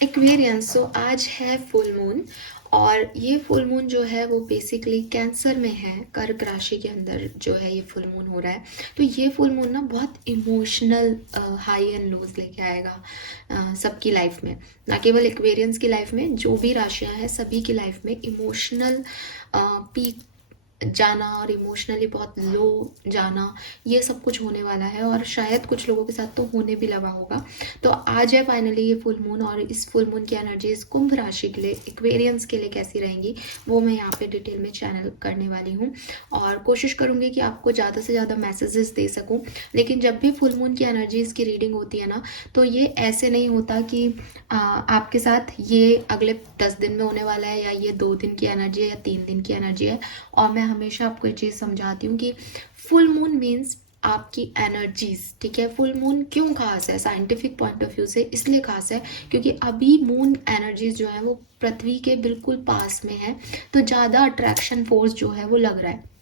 Aquarians, सो आज है full moon. और ये फुल मून जो है वो बेसिकली कैंसर में है, कर्क राशि के अंदर जो है ये फुल मून हो रहा है। तो ये फुल मून ना बहुत इमोशनल हाई एंड लोज लेके आएगा सबकी लाइफ में, ना केवल एक्वेरियंस की लाइफ में, जो भी राशियां हैं सभी की लाइफ में इमोशनल पीक जाना और इमोशनली बहुत लो जाना, ये सब कुछ होने वाला है। और शायद कुछ लोगों के साथ तो होने भी लगा होगा। तो आज है फाइनली ये फुल मून, और इस फुल मून की एनर्जीज कुंभ राशि के लिए, एक्वेरियंस के लिए कैसी रहेंगी वो मैं यहाँ पे डिटेल में चैनल करने वाली हूँ। और कोशिश करूँगी कि आपको ज़्यादा से ज़्यादा मैसेजेस दे सकूँ। लेकिन जब भी फुल मून की एनर्जीज की रीडिंग होती है ना, तो ये ऐसे नहीं होता कि आपके साथ ये अगले 10 दिन में होने वाला है, या ये 2 दिन की एनर्जी है, या 3 दिन की एनर्जी है। और मैं हमेशा आपको ये चीज़ समझाती हूँ कि फुल मून मीन्स आपकी एनर्जीज, ठीक है। फुल मून क्यों खास है साइंटिफिक पॉइंट ऑफ व्यू से? इसलिए खास है क्योंकि अभी मून एनर्जीज जो है वो पृथ्वी के बिल्कुल पास में है, तो ज़्यादा अट्रैक्शन फोर्स जो है वो लग रहा है।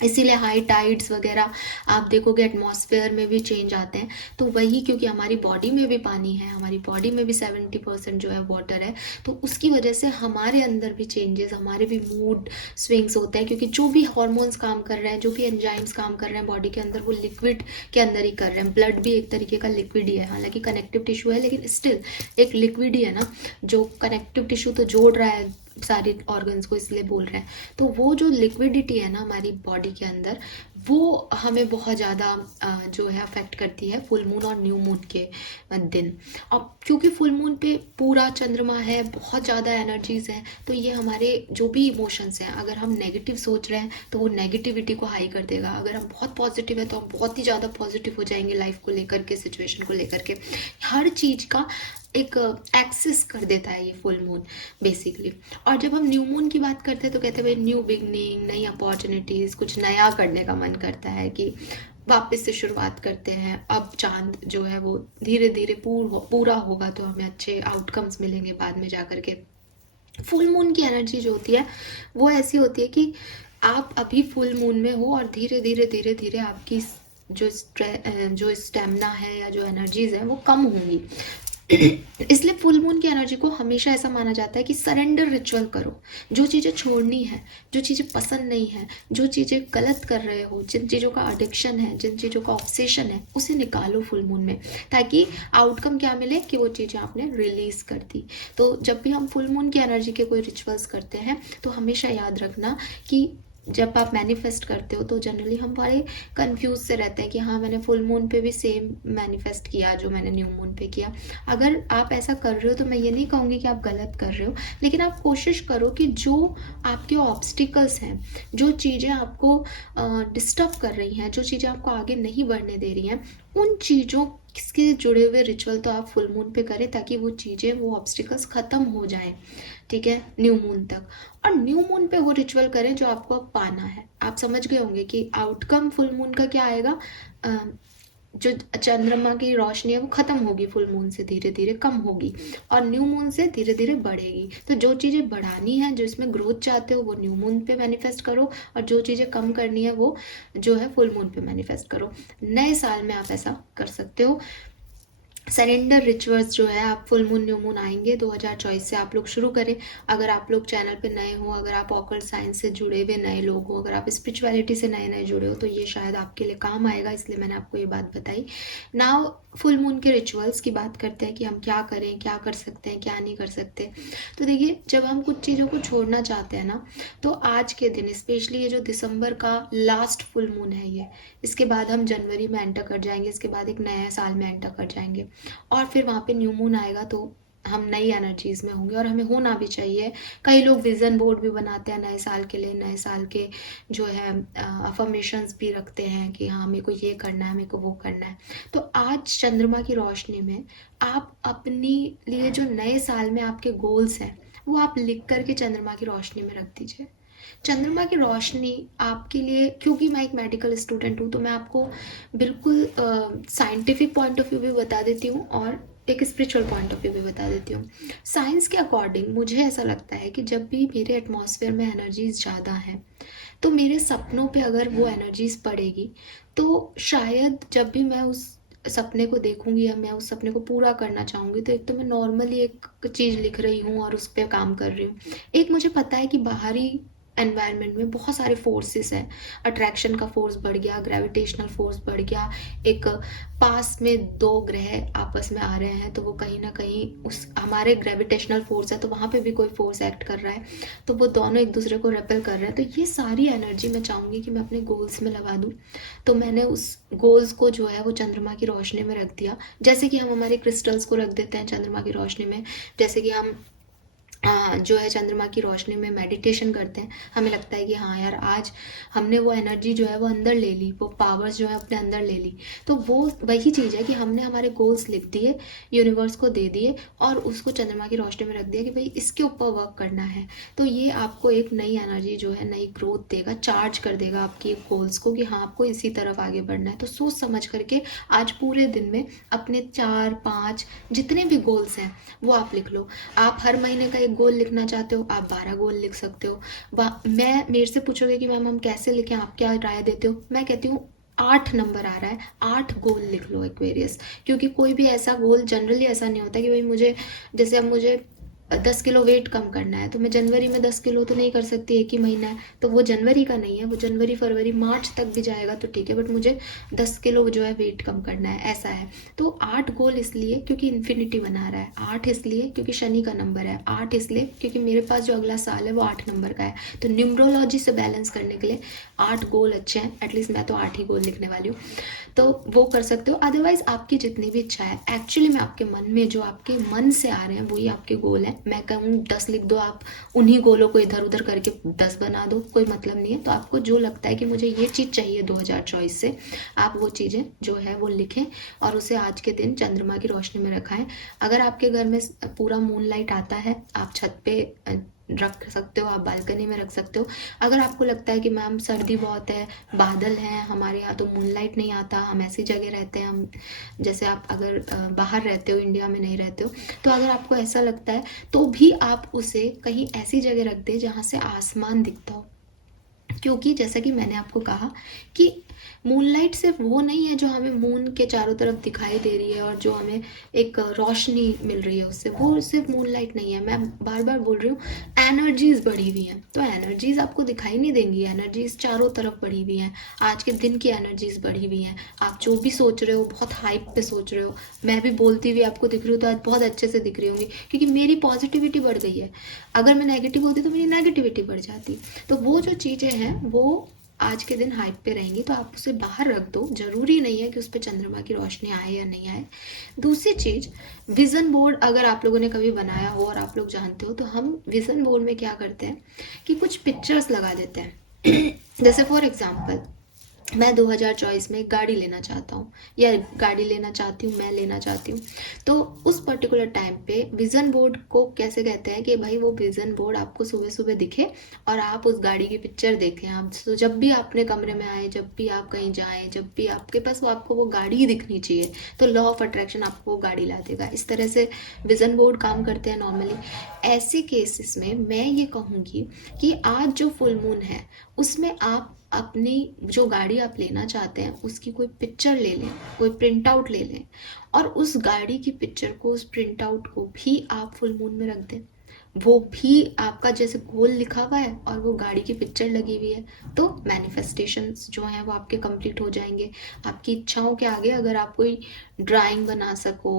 इसीलिए हाई टाइड्स वगैरह आप देखोगे, एटमॉस्फेयर में भी चेंज आते हैं। तो वही, क्योंकि हमारी बॉडी में भी पानी है, हमारी बॉडी में भी 70% जो है वाटर है, तो उसकी वजह से हमारे अंदर भी चेंजेस, हमारे भी मूड स्विंग्स होते हैं। क्योंकि जो भी हॉर्मोन्स काम कर रहे हैं, जो भी एंजाइम्स काम कर रहे हैं बॉडी के अंदर, वो लिक्विड के अंदर ही कर रहे हैं। ब्लड भी एक तरीके का लिक्विड ही है, हालांकि कनेक्टिव टिश्यू है, लेकिन स्टिल एक लिक्विड ही है ना। जो कनेक्टिव टिश्यू तो जोड़ रहा है सारे ऑर्गन्स को, इसलिए बोल रहे हैं। तो वो जो लिक्विडिटी है ना हमारी बॉडी के अंदर, वो हमें बहुत ज़्यादा जो है अफेक्ट करती है फुल मून और न्यू मून के दिन। और क्योंकि फुल मून पे पूरा चंद्रमा है, बहुत ज़्यादा एनर्जीज हैं, तो ये हमारे जो भी इमोशंस हैं, अगर हम नेगेटिव सोच रहे हैं तो वो नेगेटिविटी को हाई कर देगा। अगर हम बहुत पॉजिटिव है तो हम बहुत ही ज़्यादा पॉजिटिव हो जाएंगे लाइफ को लेकर के, सिचुएशन को लेकर के, हर चीज़ का एक एक्सेस कर देता है ये फुल मून बेसिकली। और जब हम न्यू मून की बात करते हैं तो कहते हैं भाई न्यू बिगनिंग, नई अपॉर्चुनिटीज़, कुछ नया करने का मन करता है कि वापस से शुरुआत करते हैं। अब चांद जो है वो धीरे धीरे पूरा होगा, तो हमें अच्छे आउटकम्स मिलेंगे बाद में जा कर के। फुल मून की एनर्जी जो होती है वो ऐसी होती है कि आप अभी फुल मून में हो, और धीरे धीरे धीरे धीरे आपकी जो स्टेमिना है या जो एनर्जीज है वो कम होंगी। इसलिए फुल मून की एनर्जी को हमेशा ऐसा माना जाता है कि सरेंडर रिचुअल करो। जो चीज़ें छोड़नी है, जो चीज़ें पसंद नहीं है, जो चीज़ें गलत कर रहे हो, जिन चीज़ों का एडिक्शन है, जिन चीज़ों का ऑब्सेशन है, उसे निकालो फुल मून में, ताकि आउटकम क्या मिले कि वो चीज़ें आपने रिलीज कर दी। तो जब भी हम फुल मून की एनर्जी के कोई रिचुअल्स करते हैं तो हमेशा याद रखना कि जब आप मैनिफेस्ट करते हो तो जनरली हम बड़े कंफ्यूज से रहते हैं कि हाँ मैंने फुल मून पे भी सेम मैनिफेस्ट किया जो मैंने न्यू मून पे किया। अगर आप ऐसा कर रहे हो तो मैं ये नहीं कहूँगी कि आप गलत कर रहे हो, लेकिन आप कोशिश करो कि जो आपके ऑब्स्टिकल्स हैं, जो चीज़ें आपको डिस्टर्ब कर रही हैं, जो चीज़ें आपको आगे नहीं बढ़ने दे रही हैं, उन चीज़ों के जुड़े हुए रिचुअल तो आप फुल मून पे करें, ताकि वो चीज़ें, वो ऑब्स्टिकल्स ख़त्म हो जाएं, ठीक है, न्यू मून तक। और न्यू मून पे वो रिचुअल करें जो आपको पाना है। आप समझ गए होंगे कि आउटकम फुल मून का क्या आएगा। जो चंद्रमा की रोशनी है वो खत्म होगी, फुल मून से धीरे धीरे कम होगी, और न्यू मून से धीरे धीरे बढ़ेगी। तो जो चीज़ें बढ़ानी है, जो इसमें ग्रोथ चाहते हो, वो न्यू मून पे मैनिफेस्ट करो, और जो चीज़ें कम करनी है वो जो है फुल मून पे मैनिफेस्ट करो। नए साल में आप ऐसा कर सकते हो। सरेंडर रिचुअल्स जो है आप फुल मून न्यू मून आएंगे 2024 से आप लोग शुरू करें। अगर आप लोग चैनल पे नए हो, अगर आप ऑकल्ट साइंस से जुड़े हुए नए लोग हो, अगर आप स्पिरिचुअलिटी से नए नए जुड़े हो, तो ये शायद आपके लिए काम आएगा, इसलिए मैंने आपको ये बात बताई। नाउ फुल मून के रिचुअल्स की बात करते हैं कि हम क्या करें, क्या कर सकते हैं, क्या नहीं कर सकते। तो देखिए, जब हम कुछ चीज़ों को छोड़ना चाहते हैं ना, तो आज के दिन स्पेशली ये जो दिसंबर का लास्ट फुल मून है ये, इसके बाद हम जनवरी में एंटर कर जाएंगे, इसके बाद एक नया साल में एंटर कर जाएंगे, और फिर वहाँ पे न्यू मून आएगा तो हम नई एनर्जीज में होंगे, और हमें होना भी चाहिए। कई लोग विजन बोर्ड भी बनाते हैं नए साल के लिए, नए साल के जो है अफर्मेशंस भी रखते हैं कि हाँ मेरे को ये करना है, मेरे को वो करना है। तो आज चंद्रमा की रोशनी में आप अपनी लिए जो नए साल में आपके गोल्स हैं वो आप लिख करके चंद्रमा की रोशनी में रख दीजिए। चंद्रमा की रोशनी आपके लिए, क्योंकि मैं एक मेडिकल स्टूडेंट हूँ तो मैं आपको बिल्कुल साइंटिफिक पॉइंट ऑफ व्यू भी बता देती हूँ और एक स्पिरिचुअल पॉइंट ऑफ व्यू भी बता देती हूँ। साइंस के अकॉर्डिंग मुझे ऐसा लगता है कि जब भी मेरे एटमॉस्फेयर में एनर्जीज ज़्यादा हैं, तो मेरे सपनों पे अगर वो एनर्जीज पड़ेगी, तो शायद जब भी मैं उस सपने को देखूंगी या मैं उस सपने को पूरा करना चाहूंगी, तो एक तो मैं नॉर्मली एक चीज़ लिख रही हूँ और उस पर काम कर रही हूँ। एक मुझे पता है कि बाहरी एनवायरनमेंट में बहुत सारे फोर्सेस हैं। अट्रैक्शन का फोर्स बढ़ गया, ग्रेविटेशनल फोर्स बढ़ गया, एक पास में दो ग्रह आपस में आ रहे हैं तो वो कहीं ना कहीं उस हमारे ग्रेविटेशनल फोर्स है तो वहाँ पे भी कोई फोर्स एक्ट कर रहा है, तो वो दोनों एक दूसरे को रेपेल कर रहे हैं। तो ये सारी एनर्जी मैं चाहूँगी कि मैं अपने गोल्स में लगा दूँ। तो मैंने उस गोल्स को जो है वो चंद्रमा की रोशनी में रख दिया, जैसे कि हम हमारे क्रिस्टल्स को रख देते हैं चंद्रमा की रोशनी में। जैसे कि हम जो है चंद्रमा की रोशनी में मेडिटेशन करते हैं, हमें लगता है कि हाँ यार आज हमने वो एनर्जी जो है वो अंदर ले ली, वो पावर्स जो है अपने अंदर ले ली। तो वो वही चीज़ है कि हमने हमारे गोल्स लिख दिए, यूनिवर्स को दे दिए और उसको चंद्रमा की रोशनी में रख दिया कि भाई इसके ऊपर वर्क करना है। तो ये आपको एक नई एनर्जी जो है, नई ग्रोथ देगा, चार्ज कर देगा आपकी गोल्स को कि हाँ आपको इसी तरफ आगे बढ़ना है। तो सोच समझ करके आज पूरे दिन में अपने 4-5 जितने भी गोल्स हैं वो आप लिख लो। आप हर महीने का एक गोल लिखना चाहते हो, आप 12 गोल लिख सकते हो। मैं मेरे से पूछोगे कि मैम हम कैसे लिखें, आप क्या राय देते हो? मैं कहती हूँ 8 नंबर आ रहा है, 8 गोल लिख लो एक्वेरियस। क्योंकि कोई भी ऐसा गोल जनरली ऐसा नहीं होता कि भाई मुझे, जैसे अब मुझे 10 किलो वेट कम करना है तो मैं जनवरी में 10 किलो तो नहीं कर सकती, एक ही महीना है तो वो जनवरी का नहीं है, वो जनवरी फरवरी मार्च तक भी जाएगा तो ठीक है, बट मुझे 10 किलो जो है वेट कम करना है, ऐसा है। तो 8 गोल इसलिए क्योंकि इन्फिनिटी बना रहा है, 8 इसलिए क्योंकि शनि का नंबर है, 8 इसलिए क्योंकि मेरे पास जो अगला साल है वो 8 नंबर का है। तो न्यूमरोलॉजी से बैलेंस करने के लिए 8 गोल अच्छे हैं, एटलीस्ट मैं तो 8 ही गोल लिखने वाली हूँ। तो वो कर सकते हो। अदरवाइज आपकी जितनी भी इच्छा है, एक्चुअली में आपके मन में जो आपके मन से आ रहे हैं वही आपके गोल हैं। मैं कहूँ 10 लिख दो, आप उन्हीं गोलों को इधर उधर करके 10 बना दो, कोई मतलब नहीं है। तो आपको जो लगता है कि मुझे ये चीज़ चाहिए 2024 से, आप वो चीज़ें जो है वो लिखें और उसे आज के दिन चंद्रमा की रोशनी में रखाएं। अगर आपके घर में पूरा मूनलाइट आता है, आप छत पे रख सकते हो, आप बालकनी में रख सकते हो। अगर आपको लगता है कि मैम सर्दी बहुत है, बादल हैं हमारे यहाँ तो मूनलाइट नहीं आता, हम ऐसी जगह रहते हैं, हम जैसे आप अगर बाहर रहते हो, इंडिया में नहीं रहते हो, तो अगर आपको ऐसा लगता है तो भी आप उसे कहीं ऐसी जगह रख दे जहाँ से आसमान दिखता हो। क्योंकि जैसा कि मैंने आपको कहा कि मूनलाइट सिर्फ वो नहीं है जो हमें मून के चारों तरफ दिखाई दे रही है और जो हमें एक रोशनी मिल रही है उससे, वो सिर्फ मूनलाइट नहीं है। मैं बार बार बोल रही हूँ, एनर्जीज बढ़ी हुई हैं, तो एनर्जीज आपको दिखाई नहीं देंगी, एनर्जीज चारों तरफ बढ़ी हुई हैं। आज के दिन की एनर्जीज बढ़ी हुई हैं। आप जो भी सोच रहे हो बहुत हाइप पे सोच रहे हो, मैं भी बोलती हुई आपको दिख रही हूँ तो आज बहुत अच्छे से दिख रही होंगी क्योंकि मेरी पॉजिटिविटी बढ़ गई है। अगर मैं नेगेटिव होती तो मेरी नेगेटिविटी बढ़ जाती। तो वो जो चीज़ें हैं वो आज के दिन हाइप पे रहेंगी, तो आप उसे बाहर रख दो। जरूरी नहीं है कि उस पर चंद्रमा की रोशनी आए या नहीं आए। दूसरी चीज, विजन बोर्ड अगर आप लोगों ने कभी बनाया हो और आप लोग जानते हो, तो हम विजन बोर्ड में क्या करते हैं कि कुछ पिक्चर्स लगा देते हैं। जैसे फॉर एग्जाम्पल मैं 2024 में एक गाड़ी लेना चाहता हूँ, या गाड़ी लेना चाहती हूँ, मैं लेना चाहती हूँ। तो उस पर्टिकुलर टाइम पे विज़न बोर्ड को कैसे कहते हैं कि भाई वो विज़न बोर्ड आपको सुबह सुबह दिखे और आप उस गाड़ी की पिक्चर देखें। आप तो जब भी आप अपने कमरे में आए, जब भी आप कहीं जाएं, जब भी आपके पास वो आपको वो गाड़ी ही दिखनी चाहिए, तो लॉ ऑफ अट्रैक्शन आपको वो गाड़ी ला देगा। इस तरह से विज़न बोर्ड काम करते हैं नॉर्मली। ऐसे केसेस में मैं ये कहूँगी कि आज जो फुल मून है उसमें आप अपनी जो गाड़ी आप लेना चाहते हैं उसकी कोई पिक्चर ले लें, कोई प्रिंट आउट ले लें और उस गाड़ी की पिक्चर को, उस प्रिंट आउट को भी आप फुल मून में रख दें। वो भी आपका जैसे गोल लिखा हुआ है और वो गाड़ी की पिक्चर लगी हुई है, तो मैनिफेस्टेशंस जो हैं वो आपके कंप्लीट हो जाएंगे। आपकी इच्छाओं के आगे अगर आप कोई ड्राइंग बना सको,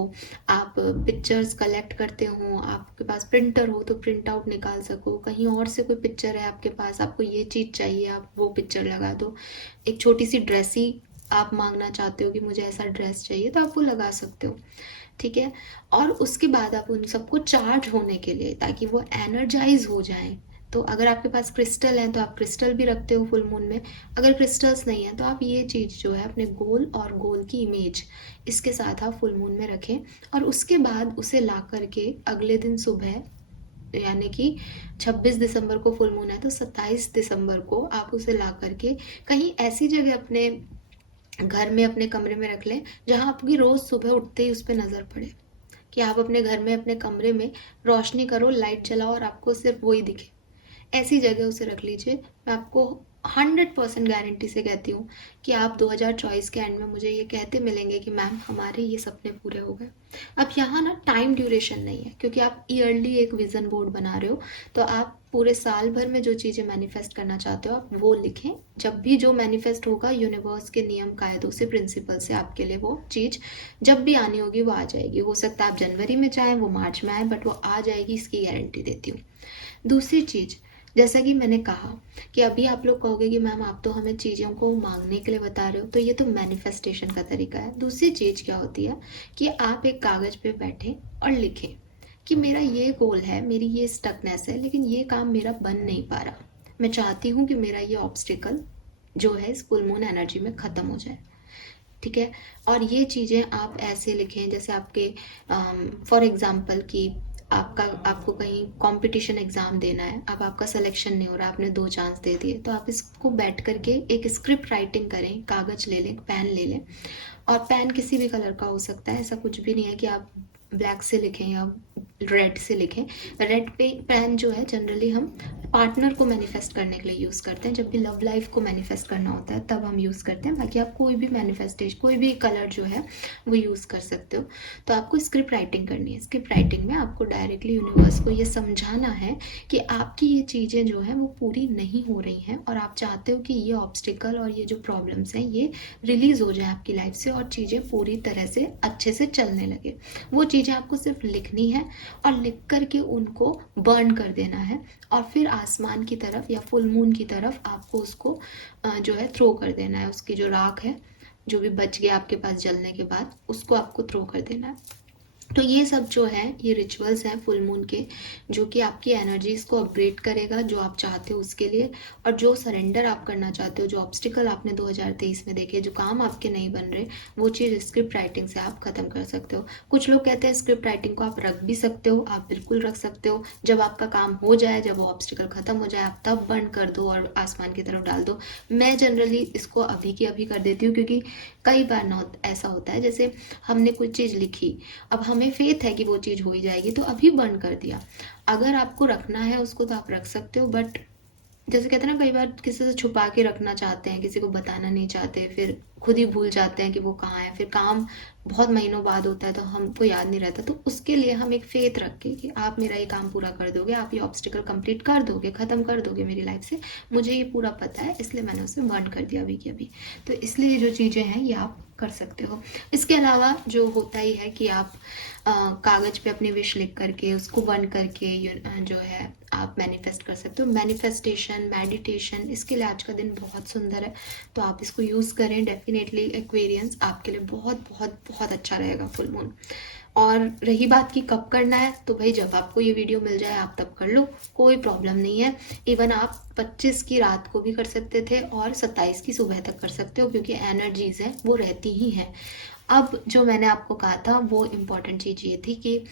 आप पिक्चर्स कलेक्ट करते हो, आपके पास प्रिंटर हो तो प्रिंट आउट निकाल सको, कहीं और से कोई पिक्चर है आपके पास, आपको ये चीज़ चाहिए, आप वो पिक्चर लगा दो। एक छोटी सी ड्रेस ही आप मांगना चाहते हो कि मुझे ऐसा ड्रेस चाहिए, तो आप वो लगा सकते हो, ठीक है। और उसके बाद आप उन सबको चार्ज होने के लिए, ताकि वो एनर्जाइज हो जाए, तो अगर आपके पास क्रिस्टल है तो आप क्रिस्टल भी रखते हो फुल मून में। अगर क्रिस्टल्स नहीं है तो आप ये चीज़ जो है अपने गोल और गोल की इमेज इसके साथ आप फुल मून में रखें और उसके बाद उसे ला करके अगले दिन सुबह, यानी कि 26 दिसंबर को फुल मून है तो 27 दिसंबर को आप उसे ला करके कहीं ऐसी जगह अपने घर में, अपने कमरे में रख लें जहाँ आपकी रोज़ सुबह उठते ही उस पर नज़र पड़े, कि आप अपने घर में, अपने कमरे में रोशनी करो, लाइट जलाओ और आपको सिर्फ वही दिखे। ऐसी जगह उसे रख लीजिए। मैं आपको 100% गारंटी से कहती हूँ कि आप 2024 के एंड में मुझे ये कहते मिलेंगे कि मैम हमारे ये सपने पूरे हो गए। अब यहाँ ना टाइम ड्यूरेशन नहीं है, क्योंकि आप ईयरली एक विजन बोर्ड बना रहे हो, तो आप पूरे साल भर में जो चीज़ें मैनिफेस्ट करना चाहते हो आप वो लिखें। जब भी जो मैनिफेस्ट होगा यूनिवर्स के नियम कायदों से, प्रिंसिपल से आपके लिए वो चीज़ जब भी आनी होगी वो आ जाएगी। हो सकता है आप जनवरी में चाहें, वो मार्च में आए, बट वो आ जाएगी, इसकी गारंटी देती हूँ। दूसरी चीज़, जैसा कि मैंने कहा कि अभी आप लोग कहोगे कि मैम आप तो हमें चीज़ों को मांगने के लिए बता रहे हो, तो ये तो मैनिफेस्टेशन का तरीका है। दूसरी चीज़ क्या होती है कि आप एक कागज़ पे बैठें और लिखें कि मेरा ये गोल है, मेरी ये स्टकनेस है, लेकिन ये काम मेरा बन नहीं पा रहा। मैं चाहती हूँ कि मेरा ये ऑब्स्टिकल जो है इस फुल मून एनर्जी में ख़त्म हो जाए, ठीक है। और ये चीज़ें आप ऐसे लिखें जैसे आपके फॉर एग्ज़ाम्पल कि आपको कहीं कंपटीशन एग्ज़ाम देना है, अब आपका सिलेक्शन नहीं हो रहा, आपने 2 चांस दे दिए, तो आप इसको बैठ करके एक स्क्रिप्ट राइटिंग करें, कागज़ ले लें, पेन ले लें, और पेन किसी भी कलर का हो सकता है, ऐसा कुछ भी नहीं है कि आप ब्लैक से लिखें या रेड से लिखें। रेड पे पेन जो है जनरली हम पार्टनर को मैनिफेस्ट करने के लिए यूज़ करते हैं, जब भी लव लाइफ को मैनिफेस्ट करना होता है तब हम यूज़ करते हैं। बाकी आप कोई भी मैनिफेस्टेशन, कोई भी कलर जो है वो यूज़ कर सकते हो। तो आपको स्क्रिप्ट राइटिंग करनी है। स्क्रिप्ट राइटिंग में आपको डायरेक्टली यूनिवर्स को ये समझाना है कि आपकी ये चीज़ें जो हैं वो पूरी नहीं हो रही हैं, और आप चाहते हो कि ये ऑब्स्टिकल और ये जो प्रॉब्लम्स हैं ये रिलीज़ हो जाए आपकी लाइफ से, और चीज़ें पूरी तरह से अच्छे से चलने लगे। वो चीज़ें आपको सिर्फ लिखनी है और लिख करके उनको बर्न कर देना है, और फिर आसमान की तरफ या फुल मून की तरफ आपको उसको जो है थ्रो कर देना है। उसकी जो राख है, जो भी बच गया आपके पास जलने के बाद, उसको आपको थ्रो कर देना है। तो ये सब जो है ये रिचुअल्स हैं फुल मून के, जो कि आपकी एनर्जीज़ को अपग्रेड करेगा जो आप चाहते हो उसके लिए, और जो सरेंडर आप करना चाहते हो, जो ऑब्स्टिकल आपने 2023 में देखे, जो काम आपके नहीं बन रहे, वो चीज़ स्क्रिप्ट राइटिंग से आप ख़त्म कर सकते हो। कुछ लोग कहते हैं स्क्रिप्ट राइटिंग को आप रख भी सकते हो, आप बिल्कुल रख सकते हो। जब आपका काम हो जाए, जब वो ऑब्स्टिकल ख़त्म हो जाए, आप तब बंद कर दो और आसमान की तरफ डाल दो। मैं जनरली इसको अभी की अभी कर देती हूँ, क्योंकि कई बार ना ऐसा होता है, जैसे हमने कोई चीज़ लिखी, अब हमें फेथ है कि वो चीज़ हो ही जाएगी, तो अभी बंद कर दिया। अगर आपको रखना है उसको तो आप रख सकते हो, बट जैसे कहते हैं ना, कई बार किसी से छुपा के रखना चाहते हैं, किसी को बताना नहीं चाहते, फिर खुद ही भूल जाते हैं कि वो कहाँ है, फिर काम बहुत महीनों बाद होता है तो हमको याद नहीं रहता। तो उसके लिए हम एक फेथ रख के कि आप मेरा ये काम पूरा कर दोगे, आप ये ऑब्स्टिकल कंप्लीट कर दोगे, ख़त्म कर दोगे मेरी लाइफ से, मुझे ये पूरा पता है, इसलिए मैंने उसे बंद कर दिया अभी की अभी। तो इसलिए ये जो चीज़ें हैं ये आप कर सकते हो। इसके अलावा जो होता ही है कि आप कागज़ पे अपनी विश लिख करके उसको बंद करके जो है आप मैनिफेस्ट कर सकते हो। मैनिफेस्टेशन, मेडिटेशन, इसके लिए आज का दिन बहुत सुंदर है, तो आप इसको यूज़ करें डेफिनेटली। एक्वेरियंस आपके लिए बहुत बहुत बहुत अच्छा रहेगा फुल मून। और रही बात कि कब करना है, तो भाई जब आपको ये वीडियो मिल जाए आप तब कर लो, कोई प्रॉब्लम नहीं है। इवन आप 25 की रात को भी कर सकते थे और 27 की सुबह तक कर सकते हो, क्योंकि एनर्जीज हैं वो रहती ही हैं। अब जो मैंने आपको कहा था वो इम्पॉर्टेंट चीज़ ये थी कि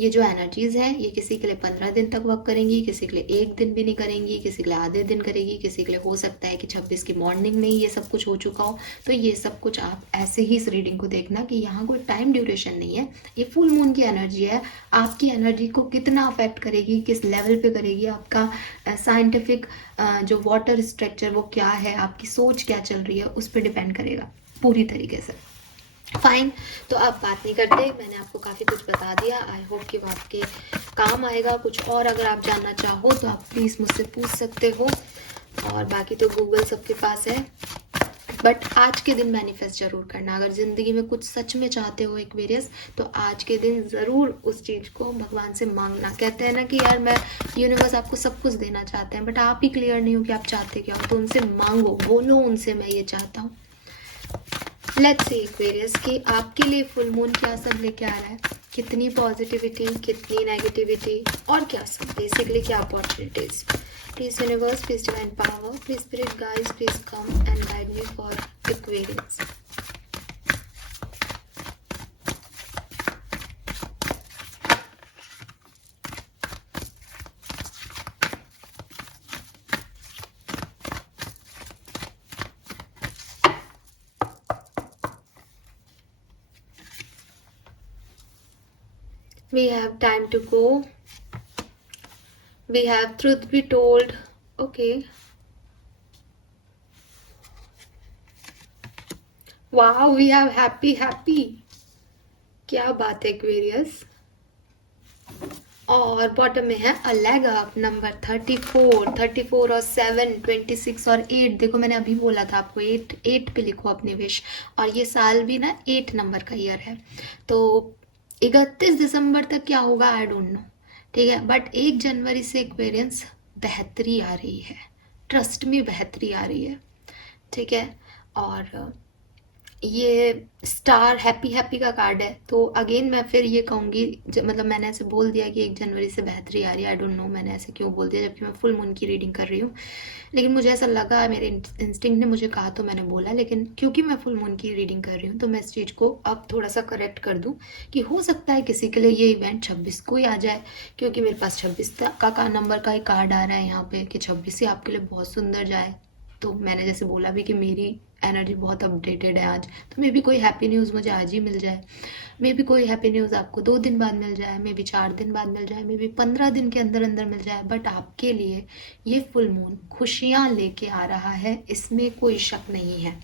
ये जो एनर्जीज़ हैं ये किसी के लिए 15 दिन तक वर्क करेंगी, किसी के लिए 1 दिन भी नहीं करेंगी, किसी के लिए आधे दिन करेगी, किसी के लिए हो सकता है कि 26 की मॉर्निंग में ही ये सब कुछ हो चुका हो। तो ये सब कुछ आप ऐसे ही इस रीडिंग को देखना कि यहाँ कोई टाइम ड्यूरेशन नहीं है, ये फुल मून की एनर्जी है। आपकी एनर्जी को कितना अफेक्ट करेगी, किस लेवल पे करेगी, आपका साइंटिफिक जो वाटर स्ट्रक्चर वो क्या है, आपकी सोच क्या चल रही है, उस पर डिपेंड करेगा पूरी तरीके से। फाइन, तो आप बात नहीं करते, मैंने आपको काफ़ी कुछ बता दिया। आई होप कि वो आपके काम आएगा। कुछ और अगर आप जानना चाहो तो आप प्लीज़ मुझसे पूछ सकते हो, और बाकी तो गूगल सबके पास है। बट आज के दिन मैनिफेस्ट जरूर करना। अगर ज़िंदगी में कुछ सच में चाहते हो एक्वेरियस, तो आज के दिन ज़रूर उस चीज़ को भगवान से मांगना। कहते हैं ना कि यार मैं यूनिवर्स आपको सब कुछ देना चाहते हैं, बट आप ही क्लियर नहीं हो कि आप चाहते क्या हो, तो उनसे मांगो, बोलो उनसे मैं ये चाहता हूँ। लेट्स सी एक्वेरियस कि आपके लिए फुल मून क्या सब लेके आ रहा है, कितनी पॉजिटिविटी, कितनी नेगेटिविटी, और क्या सब बेसिकली क्या opportunities. Please universe, please divine power, please spirit guides, please come and guide me for Aquarius. We have time to go. We have truth be told. Okay. Wow, we have happy happy, क्या बात है Aquarius. और bottom में है a leg up number 34 और 7, 26 और 8। देखो मैंने अभी बोला था आपको 8 पे लिखो अपनी विश। और ये साल भी ना 8 नंबर का ईयर है। तो 31 दिसंबर तक क्या होगा आई डोंट नो, ठीक है, बट 1 जनवरी से एक्वेरियंस बेहतरी आ रही है, ट्रस्ट में बेहतरी आ रही है, ठीक है। और ये स्टार हैप्पी हैप्पी का कार्ड है। तो अगेन मैं फिर ये कहूँगी, मतलब मैंने ऐसे बोल दिया कि 1 जनवरी से बेहतरी आ रही है, आई डोंट नो मैंने ऐसे क्यों बोल दिया जबकि मैं फुल मून की रीडिंग कर रही हूँ, लेकिन मुझे ऐसा लगा, मेरे इंस्टिंक्ट ने मुझे कहा तो मैंने बोला। लेकिन क्योंकि मैं फुल मून की रीडिंग कर रही हूँ तो मैं इस चीज़ को अब थोड़ा सा करेक्ट कर दूँ कि हो सकता है किसी के लिए ये इवेंट 26 को ही आ जाए, क्योंकि मेरे पास 26 का नंबर का एक कार्ड आ रहा है यहाँ पे कि 26 ही आपके लिए बहुत सुंदर जाए। तो मैंने जैसे बोला भी कि मेरी एनर्जी बहुत अपडेटेड है आज, तो मे बी कोई हैप्पी न्यूज़ मुझे आज ही मिल जाए, मे बी कोई हैप्पी न्यूज़ आपको 2 दिन बाद मिल जाए, मे बी 4 दिन बाद मिल जाए, मे बी 15 दिन के अंदर अंदर मिल जाए, बट आपके लिए ये फुल मून खुशियाँ लेके आ रहा है, इसमें कोई शक नहीं है।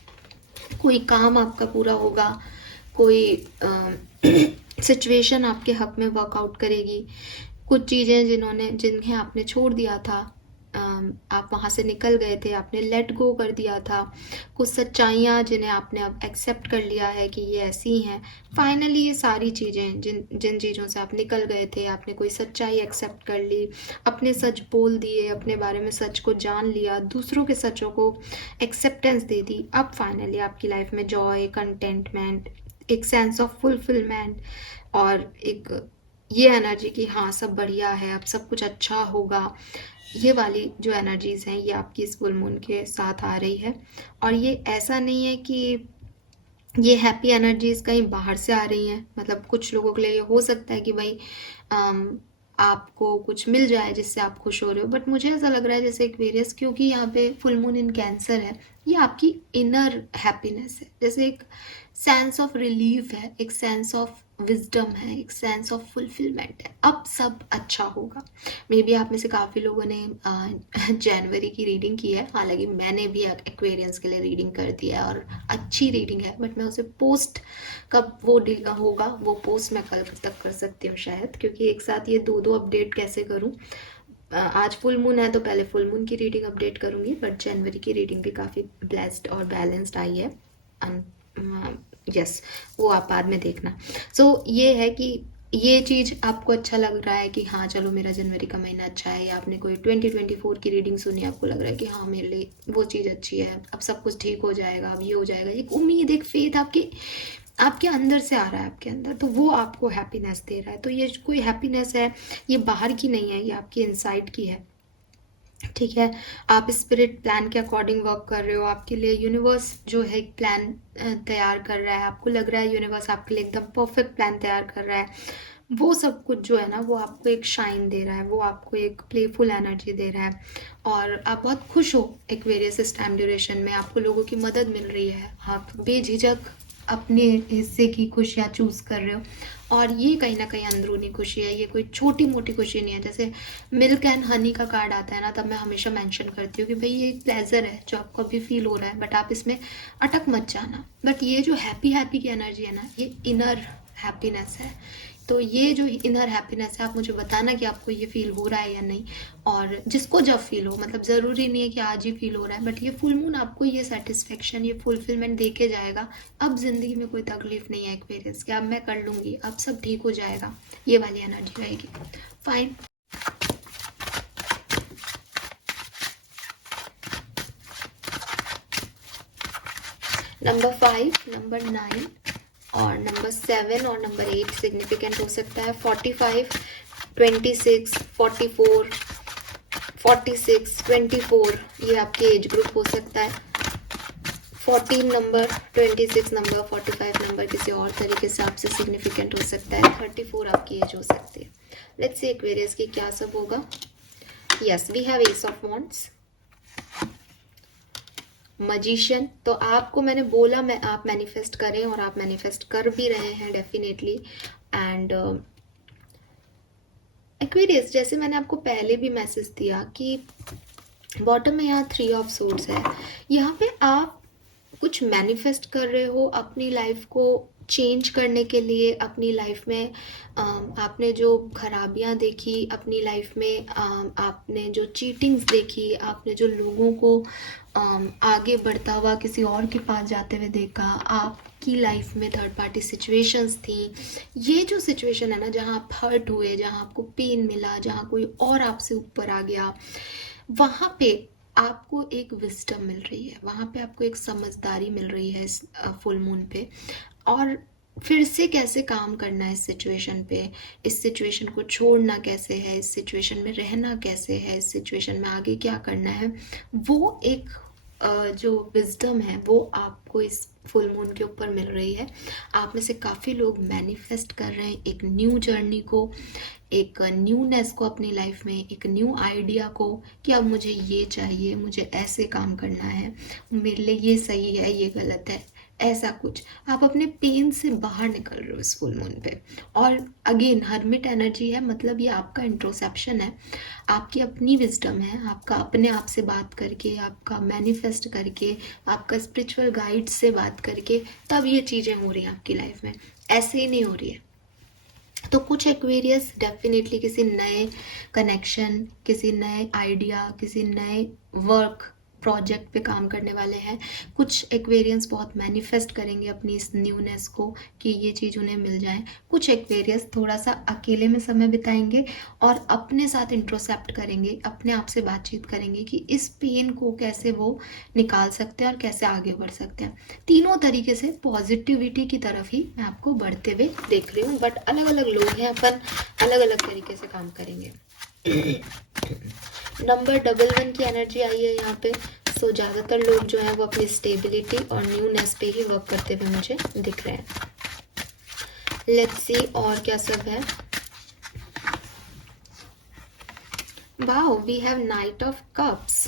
कोई काम आपका पूरा होगा, कोई सिचुएशन आपके हक में वर्कआउट करेगी, कुछ चीज़ें जिन्हें आपने छोड़ दिया था, आप वहाँ से निकल गए थे, आपने लेट गो कर दिया था, कुछ सच्चाइयाँ जिन्हें आपने अब एक्सेप्ट कर लिया है कि ये ऐसी हैं, फाइनली ये सारी चीज़ें जिन जिन चीज़ों से आप निकल गए थे, आपने कोई सच्चाई एक्सेप्ट कर ली, अपने सच बोल दिए, अपने बारे में सच को जान लिया, दूसरों के सचों को एक्सेप्टेंस दे दी, अब फाइनली आपकी लाइफ में जॉय, कंटेंटमेंट, एक सेंस ऑफ फुलफिलमेंट और एक ये एनर्जी कि हाँ सब बढ़िया है, अब सब कुछ अच्छा होगा, ये वाली जो एनर्जीज़ हैं ये आपकी इस फुल मून के साथ आ रही है। और ये ऐसा नहीं है कि ये हैप्पी एनर्जीज़ कहीं बाहर से आ रही हैं, मतलब कुछ लोगों के लिए ये हो सकता है कि भाई आपको कुछ मिल जाए जिससे आप खुश हो रहे हो, बट मुझे ऐसा लग रहा है जैसे एक्वेरियस, क्योंकि यहाँ पे फुल मून इन कैंसर है, ये आपकी इनर हैप्पीनेस है, जैसे एक सेंस ऑफ रिलीफ है, एक सेंस ऑफ विजडम है, एक सेंस ऑफ फुलफिलमेंट है, अब सब अच्छा होगा। मे बी आप में से काफ़ी लोगों ने जनवरी की रीडिंग की है, हालांकि मैंने भी एक्वेरियंस के लिए रीडिंग कर दी है और अच्छी रीडिंग है, बट मैं उसे पोस्ट कब वो होगा वो पोस्ट मैं कल तक कर सकती हूँ शायद, क्योंकि एक साथ ये दो अपडेट कैसे करूँ। आज फुल मून है तो पहले फुल मून की रीडिंग अपडेट करूँगी, बट जनवरी की रीडिंग भी काफ़ी ब्लेस्ड और बैलेंस्ड आई है। यस, वो आप बाद में देखना। सो ये है कि ये चीज़ आपको अच्छा लग रहा है कि हाँ चलो मेरा जनवरी का महीना अच्छा है, या आपने कोई 2024 की रीडिंग सुनी, आपको लग रहा है कि हाँ मेरे लिए वो चीज़ अच्छी है, अब सब कुछ ठीक हो जाएगा, अब ये हो जाएगा, एक उम्मीद, एक फेथ आपकी आपके अंदर से आ रहा है आपके अंदर, तो वो आपको हैप्पीनेस दे रहा है। तो ये कोई हैप्पीनेस है ये बाहर की नहीं है, ये आपकी इनसाइड की है, ठीक है। आप स्पिरिट प्लान के अकॉर्डिंग वर्क कर रहे हो, आपके लिए यूनिवर्स जो है एक प्लान तैयार कर रहा है, आपको लग रहा है यूनिवर्स आपके लिए एकदम परफेक्ट प्लान तैयार कर रहा है, वो सब कुछ जो है ना वो आपको एक शाइन दे रहा है, वो आपको एक प्लेफुल एनर्जी दे रहा है, और आप बहुत खुश हो एक्वेरियस इस टाइम ड्यूरेशन में, आपको लोगों की मदद मिल रही है, आप बेझिझक अपने हिस्से की खुशियाँ चूज़ कर रहे हो, और ये कहीं ना कहीं अंदरूनी खुशी है, ये कोई छोटी मोटी खुशी नहीं है। जैसे मिल्क एंड हनी का कार्ड आता है ना, तब मैं हमेशा मेंशन करती हूँ कि भाई ये एक प्लेजर है जो आपको अभी फील हो रहा है, बट आप इसमें अटक मत जाना। बट ये जो हैप्पी हैप्पी की एनर्जी है ना, ये इनर हैप्पीनेस है। तो ये जो इनर हैप्पीनेस है, आप मुझे बताना कि आपको ये फील हो रहा है या नहीं, और जिसको जब फील हो, मतलब ज़रूरी नहीं है कि आज ही फील हो रहा है, बट ये फुल मून आपको ये सेटिस्फेक्शन, ये फुलफिलमेंट दे के जाएगा। अब ज़िंदगी में कोई तकलीफ नहीं है एक्वेरियस, कि अब मैं कर लूँगी, अब सब ठीक हो जाएगा, ये वाली एनर्जी रहेगी। फाइन। नंबर 5, नंबर 9 और नंबर 7 और नंबर 8 सिग्निफिकेंट हो सकता है। 45, 26, 44, 46, 24 ये आपके एज ग्रुप हो सकता है। 14 नंबर, 26 नंबर, 45 नंबर किसी और तरीके से आपसे सिग्निफिकेंट हो सकता है। 34 आपकी एज हो सकती है। लेट्स सी एक्वेरियस की क्या सब होगा। Yes, we have ace of wands, magician. तो आपको मैंने बोला मैं आप मैनिफेस्ट करें, और आप मैनिफेस्ट कर भी रहे हैं डेफिनेटली। एंड एक्वेरियस, जैसे मैंने आपको पहले भी मैसेज दिया कि बॉटम में यहाँ 3 ऑफ सोर्ड्स है, यहाँ पे आप कुछ मैनिफेस्ट कर रहे हो अपनी लाइफ को चेंज करने के लिए। अपनी लाइफ में आपने जो खराबियां देखी अपनी लाइफ में, आपने जो चीटिंग्स देखी, आपने जो लोगों को आगे बढ़ता हुआ किसी और के पास जाते हुए देखा, आपकी लाइफ में थर्ड पार्टी सिचुएशंस थी, ये जो सिचुएशन है ना जहाँ आप हर्ट हुए, जहाँ आपको पेन मिला, जहाँ कोई और आपसे ऊपर आ गया, वहाँ पे आपको एक विजडम मिल रही है, वहाँ पे आपको एक समझदारी मिल रही है इस फुल मून पे। और फिर से कैसे काम करना है इस सिचुएशन पे, इस सिचुएशन को छोड़ना कैसे है, इस सिचुएशन में रहना कैसे है, इस सिचुएशन में आगे क्या करना है, वो एक जो विजडम है वो आपको इस फुल मून के ऊपर मिल रही है। आप में से काफ़ी लोग मैनिफेस्ट कर रहे हैं एक न्यू जर्नी को, एक न्यूनेस को अपनी लाइफ में, एक न्यू आइडिया को कि अब मुझे ये चाहिए, मुझे ऐसे काम करना है, मेरे लिए ये सही है ये गलत है, ऐसा कुछ। आप अपने पेन से बाहर निकल रहे हो इस फुल मून पे। और अगेन हर्मिट एनर्जी है, मतलब ये आपका इंट्रोसेप्शन है, आपकी अपनी विजडम है, आपका अपने आप से बात करके, आपका मैनिफेस्ट करके, आपका स्पिरिचुअल गाइड से बात करके तब ये चीज़ें हो रही हैं आपकी लाइफ में, ऐसे ही नहीं हो रही है। तो कुछ एक्वेरियस डेफिनेटली किसी नए कनेक्शन, किसी नए आइडिया, किसी नए वर्क प्रोजेक्ट पे काम करने वाले हैं। कुछ एक्वेरियंस बहुत मैनिफेस्ट करेंगे अपनी इस न्यूनेस को कि ये चीज़ उन्हें मिल जाए। कुछ एक्वेरियस थोड़ा सा अकेले में समय बिताएंगे और अपने साथ इंट्रोसेप्ट करेंगे, अपने आप से बातचीत करेंगे कि इस पेन को कैसे वो निकाल सकते हैं और कैसे आगे बढ़ सकते हैं। तीनों तरीके से पॉजिटिविटी की तरफ ही मैं आपको बढ़ते हुए देख रही हूँ, बट अलग अलग लोग हैं, अपन अलग अलग तरीके से काम करेंगे। नंबर 11 की एनर्जी आई है यहाँ पे। सो ज़्यादातर लोग जो हैं वो अपनी स्टेबिलिटी और न्यूनेस पे ही वर्क करते हुए मुझे दिख रहे हैं। लेट्स सी और क्या सब है। Wow, we have knight of cups.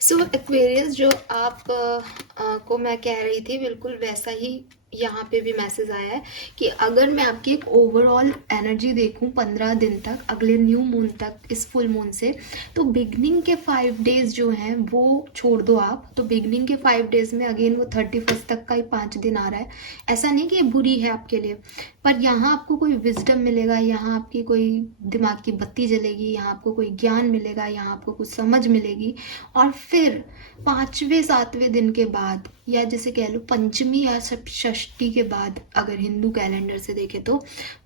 So Aquarius, जो आप को मैं कह रही थी बिल्कुल वैसा ही यहाँ पे भी मैसेज आया है कि अगर मैं आपकी एक ओवरऑल एनर्जी देखूँ 15 दिन तक, अगले न्यू मून तक, इस फुल मून से, तो बिगनिंग के 5 डेज जो हैं वो छोड़ दो आप। तो बिगनिंग के 5 डेज में अगेन वो 31 तक का ही 5 दिन आ रहा है। ऐसा नहीं कि ये बुरी है आपके लिए, पर यहाँ आपको कोई विजडम मिलेगा, यहाँ आपकी कोई दिमाग की बत्ती जलेगी, यहाँ आपको कोई ज्ञान मिलेगा, यहाँ आपको कुछ समझ मिलेगी। और फिर 5वें 7वें दिन के बाद, या जैसे कह लो पंचमी या षष्ठी के बाद, अगर हिंदू कैलेंडर से देखें तो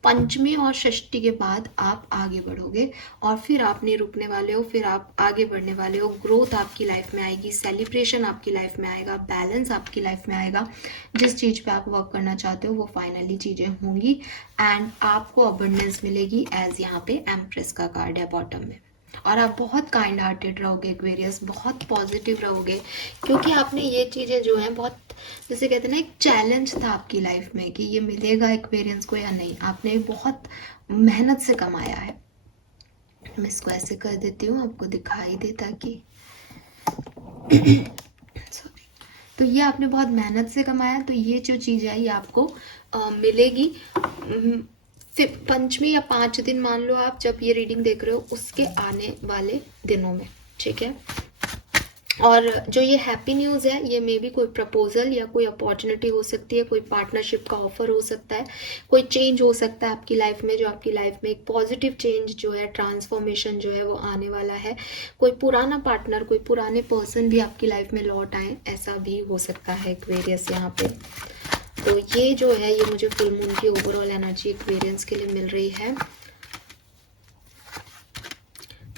पंचमी और षष्ठी के बाद आप आगे बढ़ोगे और फिर आप नहीं रुकने वाले हो, फिर आप आगे बढ़ने वाले हो। ग्रोथ आपकी लाइफ में आएगी, सेलिब्रेशन आपकी लाइफ में आएगा, बैलेंस आपकी लाइफ में आएगा। जिस चीज़ पे आप वर्क करना चाहते हो वो फाइनली चीज़ें होंगी एंड आपको अबंडेंस मिलेगी, एज यहाँ पे एम्प्रेस का कार्ड है बॉटम में। और आप बहुत काइंड हार्टेड रहोगे एक्वेरियस, बहुत पॉजिटिव रहोगे, क्योंकि आपने ये चीज़ें जो हैं बहुत, जैसे कहते हैं ना, एक चैलेंज था आपकी लाइफ में कि ये मिलेगा एक्वेरियंस को या नहीं। आपने बहुत मेहनत से कमाया है। मैं इसको ऐसे कर देती हूँ, आपको दिखाई दे ताकि सॉरी। तो ये आपने बहुत मेहनत से कमाया, तो ये जो चीज़ है ये आपको मिलेगी। फिर पंचमी या 5 दिन मान लो आप जब ये रीडिंग देख रहे हो उसके आने वाले दिनों में, ठीक है। और जो ये हैप्पी न्यूज़ है, ये मे बी कोई प्रपोजल या कोई अपॉर्चुनिटी हो सकती है, कोई पार्टनरशिप का ऑफर हो सकता है, कोई चेंज हो सकता है आपकी लाइफ में, जो आपकी लाइफ में एक पॉजिटिव चेंज जो है, ट्रांसफॉर्मेशन जो है वो आने वाला है। कोई पुराना पार्टनर, कोई पुराने पर्सन भी आपकी लाइफ में लौट आए, ऐसा भी हो सकता है एक्वेरियस यहाँ पे। तो ये जो है ये मुझे फुल मून की ओवरऑल एनर्जी एक्वेरियंस के लिए मिल रही है।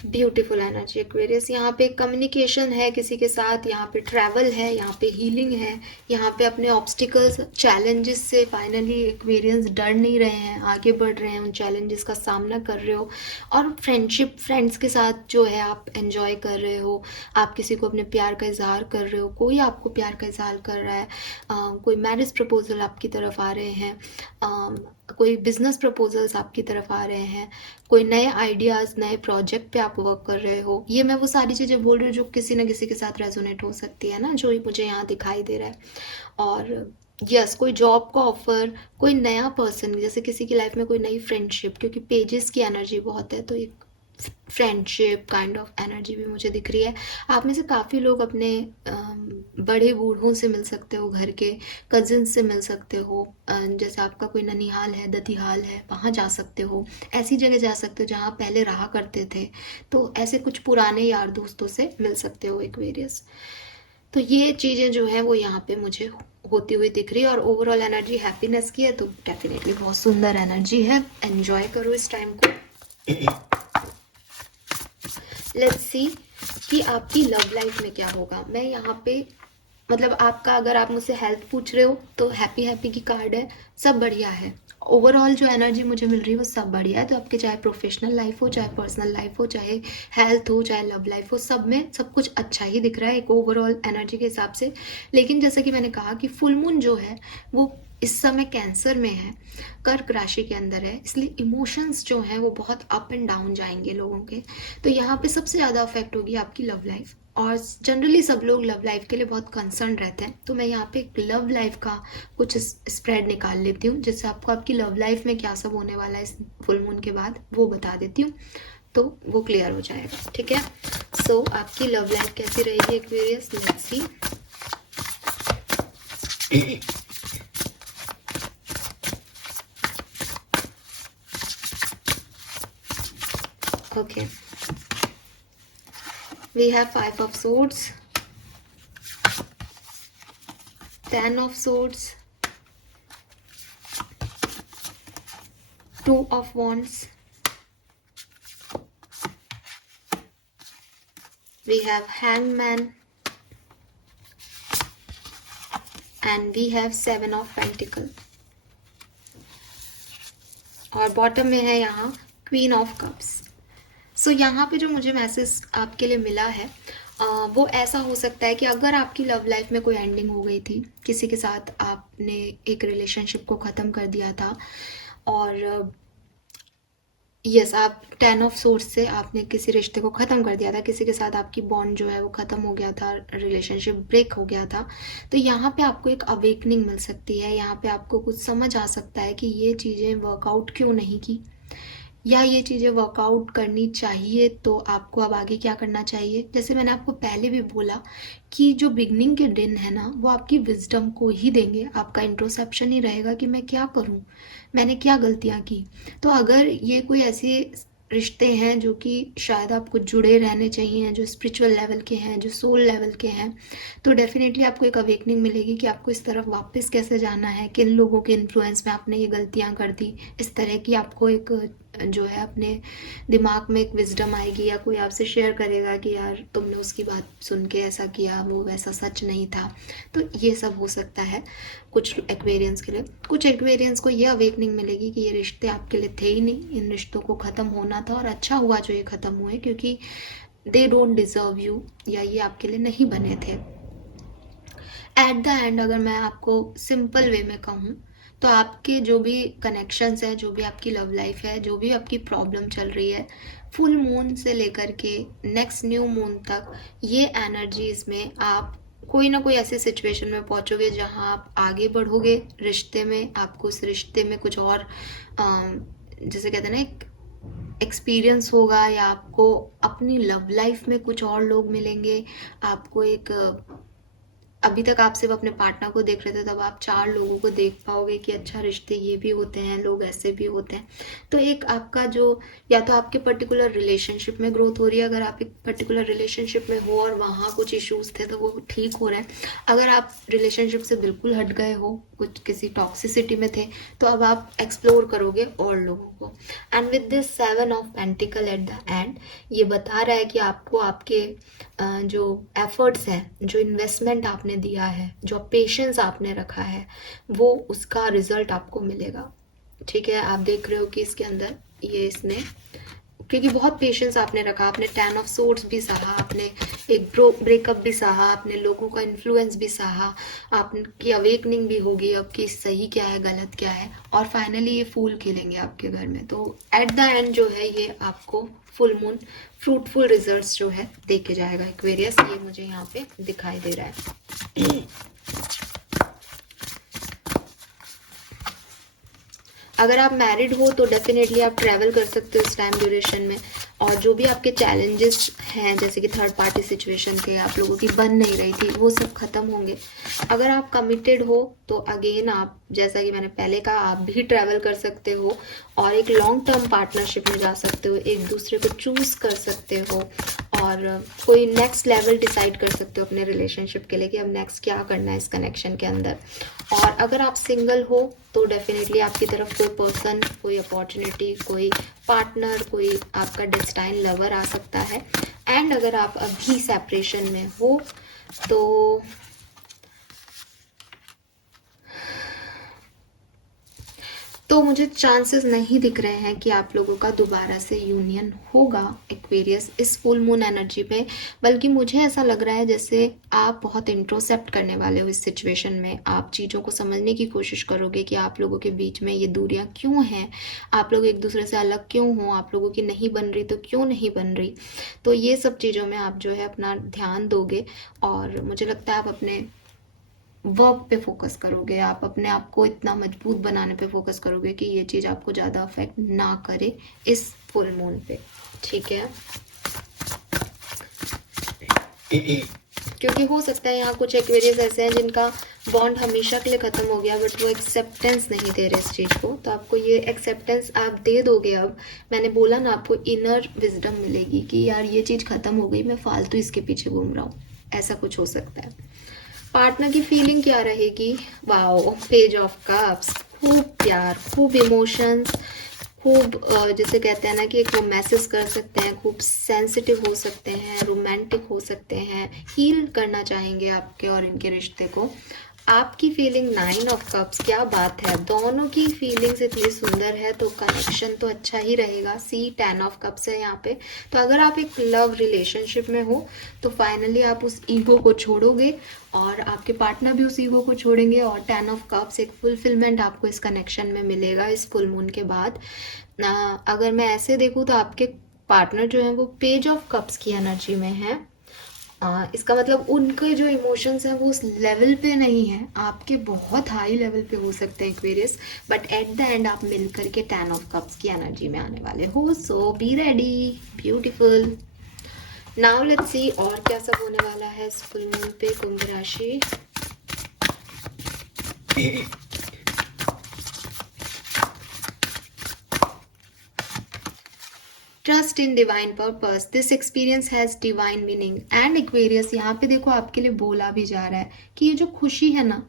Beautiful energy Aquarius. यहाँ पे कम्युनिकेशन है किसी के साथ, यहाँ पे ट्रैवल है, यहाँ पे हीलिंग है, यहाँ पे अपने ऑब्स्टिकल्स चैलेंजेस से फाइनली एक्वेरियंस डर नहीं रहे हैं, आगे बढ़ रहे हैं, उन चैलेंजेस का सामना कर रहे हो। और फ्रेंडशिप, फ्रेंड्स के साथ जो है आप एंजॉय कर रहे हो, आप किसी को अपने प्यार का इजहार कर रहे हो, कोई आपको प्यार का इजहार कर रहा है, कोई मैरिज प्रपोजल आपकी तरफ आ रहे हैं, कोई बिजनेस प्रपोजल्स आपकी तरफ आ रहे हैं, कोई नए आइडियाज़, नए प्रोजेक्ट पे आप वर्क कर रहे हो। ये मैं वो सारी चीज़ें बोल रही हूँ जो किसी न किसी के साथ रेजोनेट हो सकती है ना, जो मुझे यहाँ दिखाई दे रहा है। और यस, कोई जॉब का ऑफर, कोई नया पर्सन, जैसे किसी की लाइफ में कोई नई फ्रेंडशिप, क्योंकि पेजेस की एनर्जी बहुत है, तो एक फ्रेंडशिप काइंड ऑफ एनर्जी भी मुझे दिख रही है। आप में से काफ़ी लोग अपने बड़े बूढ़ों से मिल सकते हो, घर के कजिन से मिल सकते हो, जैसे आपका कोई ननिहाल है, दतिहाल है, वहाँ जा सकते हो, ऐसी जगह जा सकते हो जहाँ पहले रहा करते थे। तो ऐसे कुछ पुराने यार दोस्तों से मिल सकते हो एक्वेरियस। तो ये चीज़ें जो है वो यहाँ पे मुझे होती हुई दिख रही है। और ओवरऑल एनर्जी हैप्पीनेस की है, तो डेफिनेटली बहुत सुंदर एनर्जी है। एंजॉय करो इस टाइम को। लेट्स सी कि आपकी लव लाइफ में क्या होगा। मैं यहाँ पे मतलब आपका, अगर आप मुझसे हेल्थ पूछ रहे हो तो हैप्पी हैप्पी की कार्ड है, सब बढ़िया है। ओवरऑल जो एनर्जी मुझे मिल रही है वो सब बढ़िया है। तो आपके चाहे प्रोफेशनल लाइफ हो, चाहे पर्सनल लाइफ हो, चाहे हेल्थ हो, चाहे लव लाइफ हो, सब में सब कुछ अच्छा ही दिख रहा है एक ओवरऑल एनर्जी के हिसाब से। लेकिन जैसा कि मैंने कहा कि फुल मून जो है वो इस समय कैंसर में है, कर्क राशि के अंदर है, इसलिए इमोशंस जो हैं वो बहुत अप एंड डाउन जाएंगे लोगों के। तो यहाँ पे सबसे ज़्यादा अफेक्ट होगी आपकी लव लाइफ। और जनरली सब लोग लव लाइफ के लिए बहुत कंसर्न रहते हैं। तो मैं यहाँ पे एक लव लाइफ का कुछ स्प्रेड निकाल लेती हूँ, जिससे आपको आपकी लव लाइफ में क्या सब होने वाला है इस फुल मून के बाद वो बता देती हूँ, तो वो क्लियर हो जाएगा। ठीक है, सो आपकी लव लाइफ कैसी रहेगी Aquarius, let's see. Okay, we have 5 of swords, 10 of swords, 2 of wands, we have hangman, and we have 7 of pentacle, और बॉटम में है यहाँ क्वीन ऑफ कप्स। सो यहाँ पे जो मुझे मैसेज आपके लिए मिला है वो ऐसा हो सकता है कि अगर आपकी लव लाइफ में कोई एंडिंग हो गई थी, किसी के साथ आपने एक रिलेशनशिप को ख़त्म कर दिया था, और यस आप 10 ऑफ सोर्स से आपने किसी रिश्ते को ख़त्म कर दिया था, किसी के साथ आपकी बॉन्ड जो है वो ख़त्म हो गया था, रिलेशनशिप ब्रेक हो गया था। तो यहाँ पे आपको एक अवेकनिंग मिल सकती है, यहाँ पे आपको कुछ समझ आ सकता है कि ये चीज़ें वर्कआउट क्यों नहीं की, या ये चीज़ें वर्कआउट करनी चाहिए, तो आपको अब आगे क्या करना चाहिए। जैसे मैंने आपको पहले भी बोला कि जो बिगनिंग के दिन है ना वो आपकी विजडम को ही देंगे, आपका इंट्रोस्पेक्शन ही रहेगा कि मैं क्या करूं, मैंने क्या गलतियां की। तो अगर ये कोई ऐसे रिश्ते हैं जो कि शायद आपको जुड़े रहने चाहिए, जो स्पिरिचुअल लेवल के हैं, जो सोल लेवल के हैं, तो डेफिनेटली आपको एक अवेकनिंग मिलेगी कि आपको इस तरफ वापस कैसे जाना है, किन लोगों के इन्फ्लुएंस में आपने ये गलतियां कर दी। इस तरह की आपको एक जो है अपने दिमाग में एक विजडम आएगी, या कोई आपसे शेयर करेगा कि यार तुमने उसकी बात सुन के ऐसा किया, वो वैसा सच नहीं था। तो ये सब हो सकता है कुछ एक्वेरियंस के लिए। कुछ एक्वेरियंस को ये अवेकनिंग मिलेगी कि ये रिश्ते आपके लिए थे ही नहीं, इन रिश्तों को ख़त्म होना था, और अच्छा हुआ जो ये ख़त्म हुए, क्योंकि दे डोंट डिज़र्व यू, या ये आपके लिए नहीं बने थे। एट द एंड अगर मैं आपको सिंपल वे में कहूँ तो आपके जो भी कनेक्शंस हैं, जो भी आपकी लव लाइफ है, जो भी आपकी प्रॉब्लम चल रही है, फुल मून से लेकर के नेक्स्ट न्यू मून तक, ये एनर्जीज में आप कोई ना कोई ऐसे सिचुएशन में पहुंचोगे जहां आप आगे बढ़ोगे रिश्ते में, आपको उस रिश्ते में कुछ और जैसे कहते हैं ना एक एक्सपीरियंस होगा, या आपको अपनी लव लाइफ में कुछ और लोग मिलेंगे, आपको एक अभी तक आप सिर्फ अपने पार्टनर को देख रहे थे, तब आप 4 लोगों को देख पाओगे कि अच्छा रिश्ते ये भी होते हैं, लोग ऐसे भी होते हैं। तो एक आपका जो, या तो आपके पर्टिकुलर रिलेशनशिप में ग्रोथ हो रही है, अगर आप एक पर्टिकुलर रिलेशनशिप में हो और वहाँ कुछ इश्यूज थे तो वो ठीक हो रहे हैं। अगर आप रिलेशनशिप से बिल्कुल हट गए हो, कुछ किसी टॉक्सिसिटी में थे, तो अब आप एक्सप्लोर करोगे और लोगों को। And with this 7 of pentacle at the end, ये बता रहा है कि आपको आपके जो एफर्ट्स हैं, जो इन्वेस्टमेंट आपने दिया है, जो पेशेंस आपने रखा है, वो उसका रिजल्ट आपको मिलेगा। ठीक है, आप देख रहे हो कि इसके अंदर ये इसने, क्योंकि बहुत पेशेंस आपने रखा, आपने 10 ऑफ सोर्ड्स भी सहा, आपने एक ब्रेकअप भी सहा, आपने लोगों का इन्फ्लुएंस भी सहा, आपकी अवेकनिंग भी होगी अब कि सही क्या है गलत क्या है, और फाइनली ये फूल खिलेंगे आपके घर में। तो एट द एंड जो है ये आपको फुल मून फ्रूटफुल रिजल्ट्स जो है दे के जाएगा एक्वेरियस, ये मुझे यहाँ पे दिखाई दे रहा है। अगर आप मैरिड हो तो डेफिनेटली आप ट्रैवल कर सकते हो इस टाइम ड्यूरेशन में, और जो भी आपके चैलेंजेस हैं, जैसे कि थर्ड पार्टी सिचुएशन थे, आप लोगों की बन नहीं रही थी, वो सब खत्म होंगे। अगर आप कमिटेड हो तो अगेन आप, जैसा कि मैंने पहले कहा, आप भी ट्रैवल कर सकते हो और एक लॉन्ग टर्म पार्टनरशिप में जा सकते हो, एक दूसरे को चूज कर सकते हो और कोई नेक्स्ट लेवल डिसाइड कर सकते हो अपने रिलेशनशिप के लिए कि अब नेक्स्ट क्या करना है इस कनेक्शन के अंदर। और अगर आप सिंगल हो तो डेफिनेटली आपकी तरफ कोई पर्सन, कोई अपॉर्चुनिटी, कोई पार्टनर, कोई आपका डेस्टाइन लवर आ सकता है। एंड अगर आप अभी सेपरेशन में हो तो मुझे चांसेस नहीं दिख रहे हैं कि आप लोगों का दोबारा से यूनियन होगा एक्वेरियस इस फुल मून एनर्जी में। बल्कि मुझे ऐसा लग रहा है जैसे आप बहुत इंट्रोसेप्ट करने वाले हो इस सिचुएशन में, आप चीज़ों को समझने की कोशिश करोगे कि आप लोगों के बीच में ये दूरियां क्यों हैं, आप लोग एक दूसरे से अलग क्यों हो, आप लोगों की नहीं बन रही तो क्यों नहीं बन रही। तो ये सब चीज़ों में आप जो है अपना ध्यान दोगे और मुझे लगता है आप अपने वर्क पे फोकस करोगे, आप अपने आप को इतना मजबूत बनाने पे फोकस करोगे कि ये चीज़ आपको ज़्यादा अफेक्ट ना करे इस फुल मून पे। ठीक है, क्योंकि हो सकता है यहाँ कुछ एक्वेरियस ऐसे हैं जिनका बॉन्ड हमेशा के लिए ख़त्म हो गया, बट वो एक्सेप्टेंस नहीं दे रहे इस चीज़ को। तो आपको ये एक्सेप्टेंस आप दे दोगे। अब मैंने बोला ना, आपको इनर विजडम मिलेगी कि यार ये चीज़ ख़त्म हो गई, मैं फालतू इसके पीछे घूम रहा हूँ, ऐसा कुछ हो सकता है। पार्टनर की फीलिंग क्या रहेगी? वाओ, पेज ऑफ कप्स, खूब प्यार, खूब इमोशंस, खूब जैसे कहते हैं ना कि एक वो मैसेज कर सकते हैं, खूब सेंसिटिव हो सकते हैं, रोमांटिक हो सकते हैं, हील करना चाहेंगे आपके और इनके रिश्ते को। आपकी फीलिंग 9 ऑफ कप्स, क्या बात है, दोनों की फीलिंग्स इतनी सुंदर है तो कनेक्शन तो अच्छा ही रहेगा। सी 10 ऑफ कप्स है यहाँ पे। तो अगर आप एक लव रिलेशनशिप में हो तो फाइनली आप उस ईगो को छोड़ोगे और आपके पार्टनर भी उस ईगो को छोड़ेंगे और 10 ऑफ कप्स एक फुलफिलमेंट आपको इस कनेक्शन में मिलेगा इस फुल मून के बाद। अगर मैं ऐसे देखूँ तो आपके पार्टनर जो है वो पेज ऑफ कप्स की एनर्जी में है। इसका मतलब उनके जो इमोशंस हैं वो उस लेवल पे नहीं है, आपके बहुत हाई लेवल पे हो सकते हैं Aquarius, but at the end आप मिल करके 10 ऑफ कप्स की एनर्जी में आने वाले हो। So be ready, beautiful. Now let's see और क्या सब होने वाला है इस फुल मून पे कुंभ राशि। Trust in divine purpose, this experience has divine meaning. And Aquarius यहाँ पे देखो आपके लिए बोला भी जा रहा है कि ये जो खुशी है ना,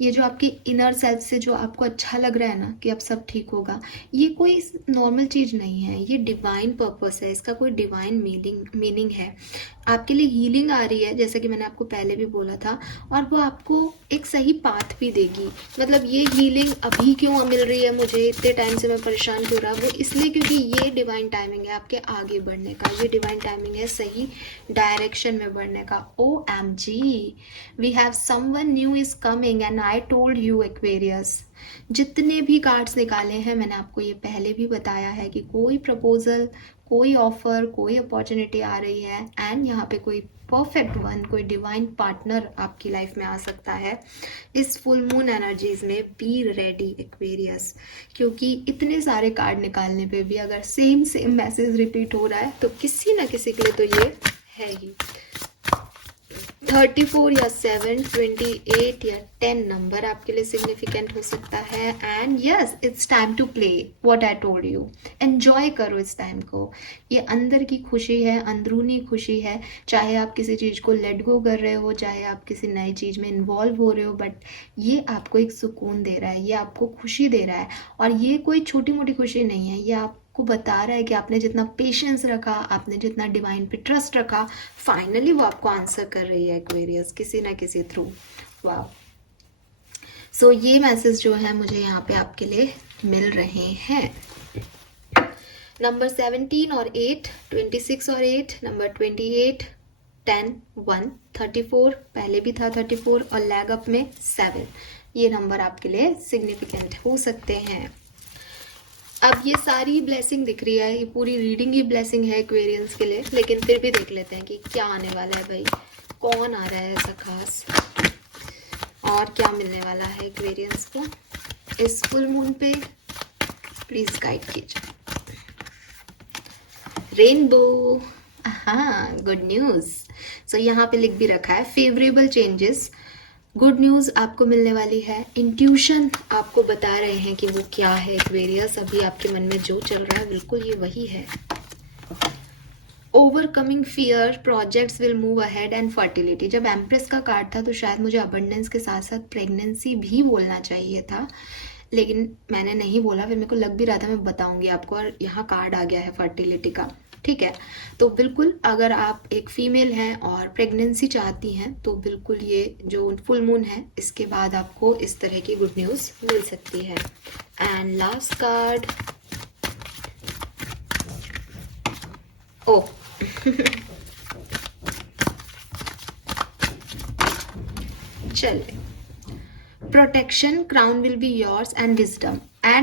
ये जो आपकी इनर सेल्फ से जो आपको अच्छा लग रहा है ना कि अब सब ठीक होगा, ये कोई नॉर्मल चीज़ नहीं है, ये डिवाइन पर्पस है, इसका कोई डिवाइन मीनिंग है। आपके लिए हीलिंग आ रही है जैसे कि मैंने आपको पहले भी बोला था, और वो आपको एक सही पाथ भी देगी। मतलब ये हीलिंग अभी क्यों मिल रही है मुझे, इतने टाइम से मैं परेशान क्यों रहा, वो इसलिए क्योंकि ये डिवाइन टाइमिंग है आपके आगे बढ़ने का, ये डिवाइन टाइमिंग है सही डायरेक्शन में बढ़ने का। OMG, we have someone new is coming and I told you Aquarius. जितने भी कार्ड्स निकाले हैं मैंने आपको ये पहले भी बताया है कि कोई प्रपोजल, कोई ऑफर, कोई अपॉर्चुनिटी आ रही है एंड यहाँ पे कोई परफेक्ट वन, कोई डिवाइन पार्टनर आपकी लाइफ में आ सकता है इस फुल मून एनर्जीज में। बी रेडी एक्वेरियस, क्योंकि इतने सारे कार्ड निकालने पे भी अगर सेम मैसेज रिपीट हो रहा है तो किसी ना किसी के लिए तो ये है ही। 34 या 7, 28 या 10 नंबर आपके लिए सिग्निफिकेंट हो सकता है। And yes, it's time to play what I told you. Enjoy करो इस टाइम को। ये अंदर की खुशी है, अंदरूनी खुशी है। चाहे आप किसी चीज़ को लेट गो कर रहे हो, चाहे आप किसी नई चीज़ में इन्वॉल्व हो रहे हो, बट ये आपको एक सुकून दे रहा है, ये आपको खुशी दे रहा है। और ये कोई छोटी मोटी खुशी नहीं है, ये आपको बता रहा है कि आपने जितना पेशेंस रखा, आपने जितना डिवाइन पे ट्रस्ट रखा, फाइनली वो आपको आंसर कर रही है एक्वेरियस, किसी ना किसी थ्रू। वाह। सो ये मैसेज जो है मुझे यहाँ पे आपके लिए मिल रहे हैं। नंबर 17 और 8, 26 और 8, नंबर 28, 10, 1, 34, पहले भी था 34 और लैग अप में 7। ये नंबर आपके लिए सिग्निफिकेंट हो सकते हैं। अब ये सारी ब्लेसिंग दिख रही है, ये पूरी रीडिंग ही ब्लेसिंग है एक्वेरियंस के लिए, लेकिन फिर भी देख लेते हैं कि क्या आने वाला है भाई, कौन आ रहा है ऐसा खास और क्या मिलने वाला है एक्वेरियंस को इस फुल मून पे। प्लीज गाइड कीजिए। रेनबो, हाँ, गुड न्यूज। सो यहाँ पे लिख भी रखा है फेवरेबल चेंजेस, गुड न्यूज़ आपको मिलने वाली है। इंट्यूशन आपको बता रहे हैं कि वो क्या है एक्वेरियस, अभी आपके मन में जो चल रहा है बिल्कुल ये वही है। Overcoming fear, projects will move ahead and fertility. जब एम्प्रेस का कार्ड था तो शायद मुझे अबंडेंस के साथ साथ प्रेगनेंसी भी बोलना चाहिए था, लेकिन मैंने नहीं बोला, फिर मेरे को लग भी रहा था मैं बताऊंगी आपको, और यहाँ कार्ड आ गया है फर्टिलिटी का। ठीक है, तो बिल्कुल अगर आप एक फीमेल हैं और प्रेगनेंसी चाहती हैं तो बिल्कुल ये जो फुल मून है इसके बाद आपको इस तरह की गुड न्यूज़ मिल सकती है। एंड लास्ट कार्ड, ओ चलिए, protection, crown will be yours and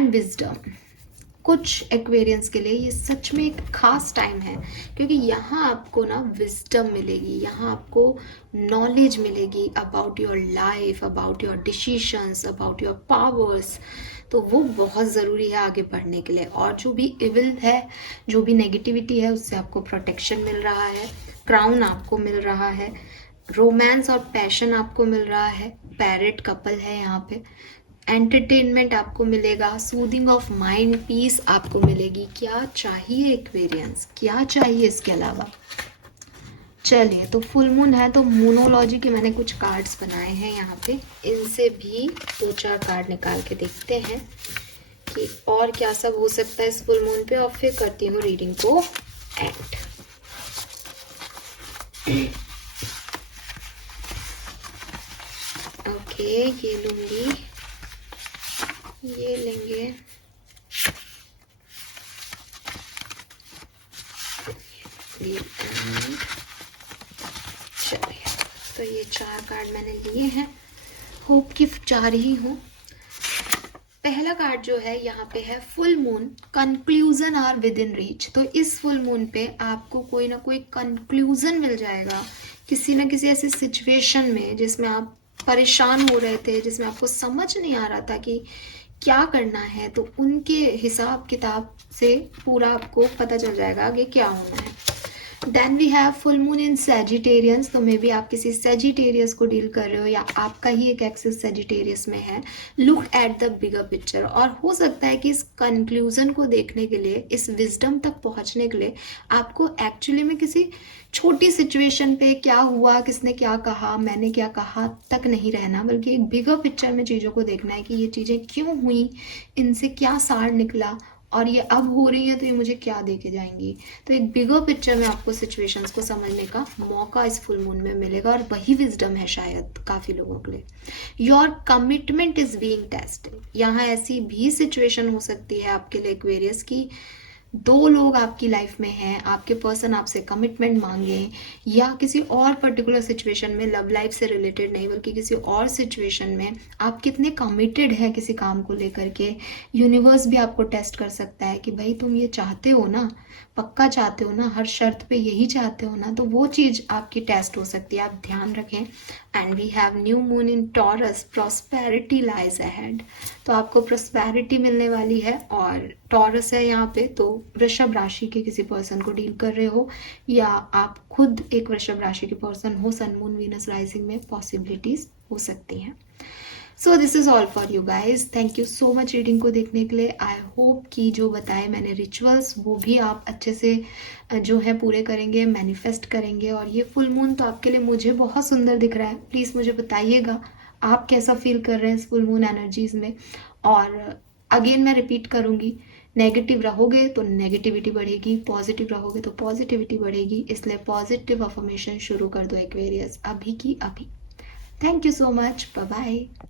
wisdom. कुछ एक्वेरियंस के लिए ये सच में एक खास टाइम है, क्योंकि यहाँ आपको ना विजडम मिलेगी, यहाँ आपको नॉलेज मिलेगी about your life, about your decisions, about your powers. तो वो बहुत ज़रूरी है आगे बढ़ने के लिए। और जो भी इविल है, जो भी नेगेटिविटी है, उससे आपको प्रोटेक्शन मिल रहा है, क्राउन आपको मिल रहा है, रोमांस और पैशन आपको मिल रहा है, पैरेट कपल है यहाँ पे, एंटरटेनमेंट आपको मिलेगा, सूदिंग ऑफ माइंड, पीस आपको मिलेगी। क्या चाहिए एक्वेरियंस, क्या चाहिए इसके अलावा। चलिए, तो फुल मून है तो मूनोलॉजी के मैंने कुछ कार्ड्स बनाए हैं यहाँ पे, इनसे भी 2-4 कार्ड निकाल के देखते हैं कि और क्या सब हो सकता है इस फुल मून पे, और फिर करती हूँ रीडिंग को एंड। ओके, ये लूंगी, ये लेंगे, चलिए, तो ये 4 कार्ड मैंने लिए हैं, होप कि 4 ही हूँ। पहला कार्ड जो है यहाँ पे है full moon, conclusion are within reach. तो इस फुल मून पे आपको कोई ना कोई कंक्लूजन मिल जाएगा किसी ना किसी ऐसी सिचुएशन में जिसमें आप परेशान हो रहे थे, जिसमें आपको समझ नहीं आ रहा था कि क्या करना है, तो उनके हिसाब किताब से पूरा आपको पता चल जाएगा आगे क्या होना है। Then we have full moon in Sagittarians, तो मे बी आप किसी सेजिटेरियस को डील कर रहे हो या आपका ही एक एक्सिस सेजिटेरियस में है। Look at the bigger picture, और हो सकता है कि इस कंक्लूजन को देखने के लिए, इस विजडम तक पहुंचने के लिए आपको एक्चुअली में किसी छोटी सिचुएशन पे क्या हुआ, किसने क्या कहा, मैंने क्या कहा तक नहीं रहना, बल्कि एक बिगर पिक्चर में चीज़ों को देखना है कि ये चीज़ें क्यों हुई, इनसे क्या सार निकला, और ये अब हो रही है तो ये मुझे क्या दे के जाएंगी। तो एक बिगर पिक्चर में आपको सिचुएशंस को समझने का मौका इस फुल मून में मिलेगा, और वही विजडम है शायद काफ़ी लोगों के लिए। Your commitment is being tested, यहाँ ऐसी भी सिचुएशन हो सकती है आपके लिए एक्वेरियस की 2 लोग आपकी लाइफ में हैं, आपके पर्सन आपसे कमिटमेंट मांगे, या किसी और पर्टिकुलर सिचुएशन में, लव लाइफ से रिलेटेड नहीं बल्कि किसी और सिचुएशन में आप कितने कमिटेड हैं किसी काम को लेकर के। यूनिवर्स भी आपको टेस्ट कर सकता है कि भाई तुम ये चाहते हो ना, पक्का चाहते हो ना, हर शर्त पे यही चाहते हो ना, तो वो चीज़ आपकी टेस्ट हो सकती है, आप ध्यान रखें। And we have new moon in Taurus, prosperity lies ahead, तो आपको प्रॉस्पेरिटी मिलने वाली है, और टॉरस है यहाँ पे तो वृषभ राशि के किसी पर्सन को डील कर रहे हो, या आप खुद एक वृषभ राशि के पर्सन हो, सन मून वीनस राइजिंग में पॉसिबिलिटीज हो सकती हैं। So this is all for you guys. Thank you so much reading को देखने के लिए। आई होप कि जो बताए मैंने रिचुअल्स वो भी आप अच्छे से जो है पूरे करेंगे, मैनिफेस्ट करेंगे। और ये फुल मून तो आपके लिए मुझे बहुत सुंदर दिख रहा है। प्लीज़ मुझे बताइएगा आप कैसा फील कर रहे हैं इस फुल मून एनर्जीज में। और अगेन मैं रिपीट करूँगी, नेगेटिव रहोगे तो नेगेटिविटी बढ़ेगी, पॉजिटिव रहोगे तो पॉजिटिविटी बढ़ेगी। इसलिए पॉजिटिव अफर्मेशन शुरू कर दो एक्वेरियस, अभी की अभी। Thank you so much, bye bye.